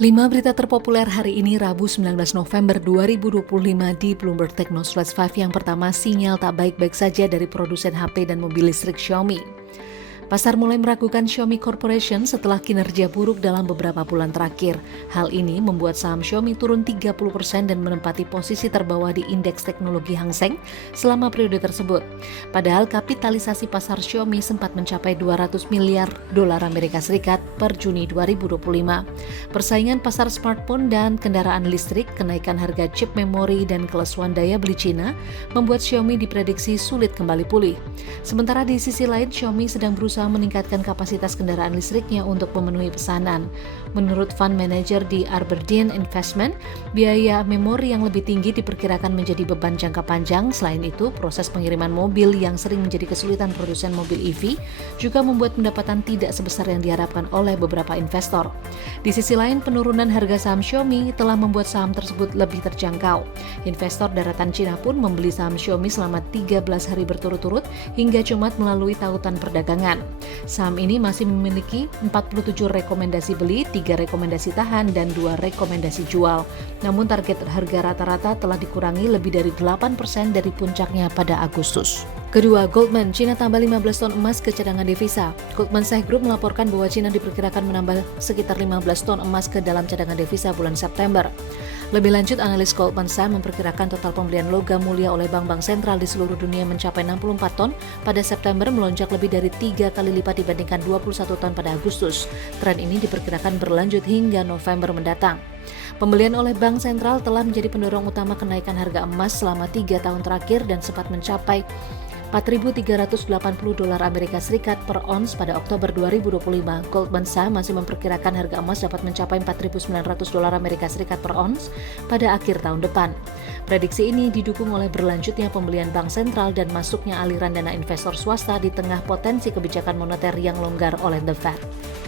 5 berita terpopuler hari ini Rabu 19 November 2025 di Bloomberg Techno/5. Yang pertama, sinyal tak baik-baik saja dari produsen HP dan mobil listrik Xiaomi. Pasar mulai meragukan Xiaomi Corporation setelah kinerja buruk dalam beberapa bulan terakhir. Hal ini membuat saham Xiaomi turun 30% dan menempati posisi terbawah di indeks teknologi Hang Seng selama periode tersebut. Padahal kapitalisasi pasar Xiaomi sempat mencapai 200 miliar dolar Amerika Serikat per Juni 2025. Persaingan pasar smartphone dan kendaraan listrik, kenaikan harga chip memori dan kelesuan daya beli Cina membuat Xiaomi diprediksi sulit kembali pulih. Sementara di sisi lain, Xiaomi sedang berusaha meningkatkan kapasitas kendaraan listriknya untuk memenuhi pesanan. Menurut fund manager di Aberdeen Investment, biaya memori yang lebih tinggi diperkirakan menjadi beban jangka panjang. Selain itu, proses pengiriman mobil yang sering menjadi kesulitan produsen mobil EV juga membuat pendapatan tidak sebesar yang diharapkan oleh beberapa investor. Di sisi lain, penurunan harga saham Xiaomi telah membuat saham tersebut lebih terjangkau. Investor daratan Cina pun membeli saham Xiaomi selama 13 hari berturut-turut hingga Jumat melalui tautan perdagangan. Saham ini masih memiliki 47 rekomendasi beli, 3 rekomendasi tahan, dan 2 rekomendasi jual. Namun target harga rata-rata telah dikurangi lebih dari 8% dari puncaknya pada Agustus. Kedua, Goldman, Cina tambah 15 ton emas ke cadangan devisa. Goldman Sachs Group melaporkan bahwa Cina diperkirakan menambah sekitar 15 ton emas ke dalam cadangan devisa bulan September. Lebih lanjut, analis Goldman Sachs memperkirakan total pembelian logam mulia oleh bank-bank sentral di seluruh dunia mencapai 64 ton pada September, melonjak lebih dari 3 kali lipat dibandingkan 21 ton pada Agustus. Tren ini diperkirakan berlanjut hingga November mendatang. Pembelian oleh bank sentral telah menjadi pendorong utama kenaikan harga emas selama 3 tahun terakhir dan sempat mencapai 4.380 dolar Amerika Serikat per ons pada Oktober 2025. Goldman Sachs masih memperkirakan harga emas dapat mencapai 4.900 dolar Amerika Serikat per ons pada akhir tahun depan. Prediksi ini didukung oleh berlanjutnya pembelian bank sentral dan masuknya aliran dana investor swasta di tengah potensi kebijakan moneter yang longgar oleh The Fed.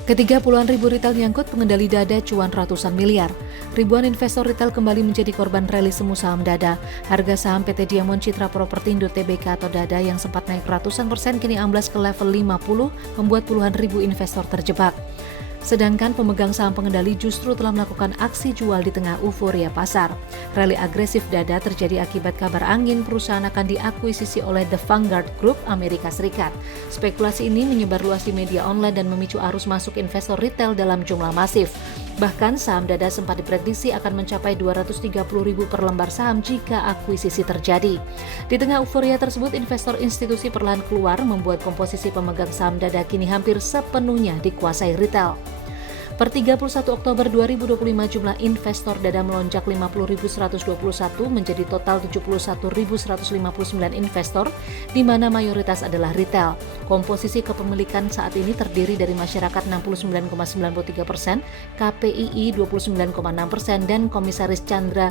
Ketiga, puluhan ribu retail nyangkut pengendali dada cuan ratusan miliar. Ribuan investor retail kembali menjadi korban rally semu saham dada. Harga saham PT Diamond Citra Propertindo Tbk atau dada yang sempat naik ratusan persen kini amblas ke level 50, membuat puluhan ribu investor terjebak. Sedangkan pemegang saham pengendali justru telah melakukan aksi jual di tengah euforia pasar. Rally agresif dada terjadi akibat kabar angin perusahaan akan diakuisisi oleh The Vanguard Group Amerika Serikat. Spekulasi ini menyebar luas di media online dan memicu arus masuk investor retail dalam jumlah masif. Bahkan saham dada sempat diprediksi akan mencapai 230.000 per lembar saham jika akuisisi terjadi. Di tengah euforia tersebut, investor institusi perlahan keluar, membuat komposisi pemegang saham dada kini hampir sepenuhnya dikuasai retail. Per 31 Oktober 2025, jumlah investor dada melonjak 50.121 menjadi total 71.159 investor, di mana mayoritas adalah retail. Komposisi kepemilikan saat ini terdiri dari masyarakat 69,93%, KPII 29,6%, dan Komisaris Chandra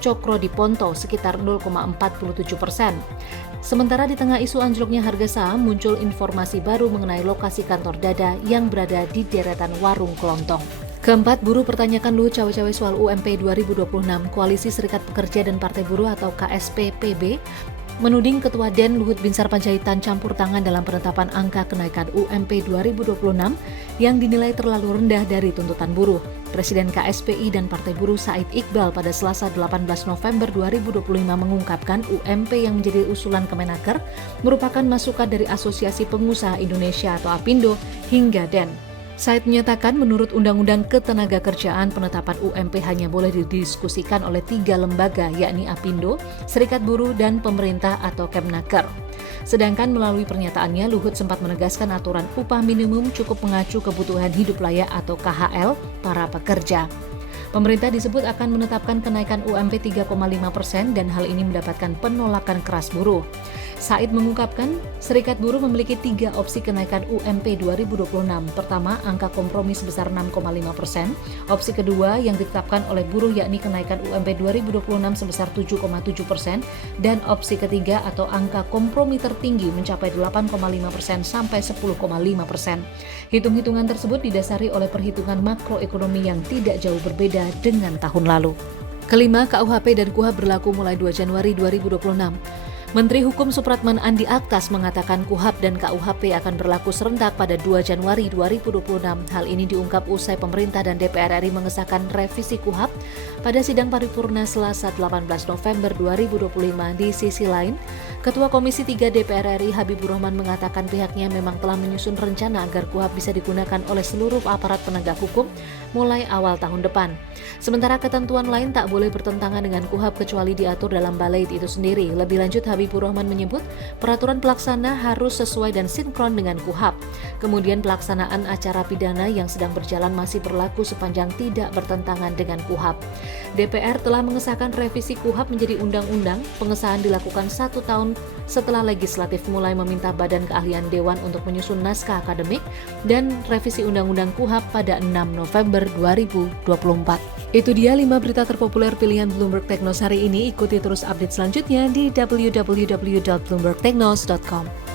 Cokro Diponto sekitar 0,47%. Sementara di tengah isu anjloknya harga saham, muncul informasi baru mengenai lokasi kantor dada yang berada di deretan warung kelontong. Keempat, buruh pertanyakan Luhut cawe-cawe soal UMP 2026. Koalisi Serikat Pekerja dan Partai Buruh atau KSPPB menuding Ketua DEN Luhut Binsar Panjaitan campur tangan dalam penetapan angka kenaikan UMP 2026 yang dinilai terlalu rendah dari tuntutan buruh. Presiden KSPI dan Partai Buruh Said Iqbal pada Selasa 18 November 2025 mengungkapkan UMP yang menjadi usulan Kemenaker merupakan masukan dari Asosiasi Pengusaha Indonesia atau APindo hingga DEN. Said menyatakan menurut Undang-Undang Ketenagakerjaan, penetapan UMP hanya boleh didiskusikan oleh 3 lembaga, yakni APindo, Serikat Buruh, dan Pemerintah atau Kemnaker. Sedangkan melalui pernyataannya, Luhut sempat menegaskan aturan upah minimum cukup mengacu kebutuhan hidup layak atau KHL para pekerja. Pemerintah disebut akan menetapkan kenaikan UMP 3,5% dan hal ini mendapatkan penolakan keras buruh. Said mengungkapkan, Serikat Buruh memiliki 3 opsi kenaikan UMP 2026. Pertama, angka kompromi sebesar 6,5%. Opsi kedua yang ditetapkan oleh buruh yakni kenaikan UMP 2026 sebesar 7,7%. Dan opsi ketiga atau angka kompromi tertinggi mencapai 8,5% sampai 10,5%. Hitung-hitungan tersebut didasari oleh perhitungan makroekonomi yang tidak jauh berbeda dengan tahun lalu. Kelima, KUHP dan KUHAP berlaku mulai 2 Januari 2026. Menteri Hukum Supratman Andi Aktas mengatakan KUHP dan KUHP akan berlaku serentak pada 2 Januari 2026. Hal ini diungkap usai pemerintah dan DPR RI mengesahkan revisi KUHP pada sidang paripurna Selasa 18 November 2025. Di sisi lain, Ketua Komisi 3 DPR RI Habibur Rahman mengatakan pihaknya memang telah menyusun rencana agar KUHP bisa digunakan oleh seluruh aparat penegak hukum mulai awal tahun depan. Sementara ketentuan lain tak boleh bertentangan dengan KUHP kecuali diatur dalam balaid itu sendiri. Lebih lanjut, Habibur Rahman menyebut peraturan pelaksana harus sesuai dan sinkron dengan KUHP. Kemudian pelaksanaan acara pidana yang sedang berjalan masih berlaku sepanjang tidak bertentangan dengan KUHP. DPR telah mengesahkan revisi KUHP menjadi undang-undang. Pengesahan dilakukan 1 tahun setelah legislatif mulai meminta Badan Keahlian Dewan untuk menyusun naskah akademik dan revisi undang-undang KUHP pada 6 November 2024. Itu dia 5 berita terpopuler pilihan Bloomberg Technos hari ini. Ikuti terus update selanjutnya di www.bloombergtechnos.com.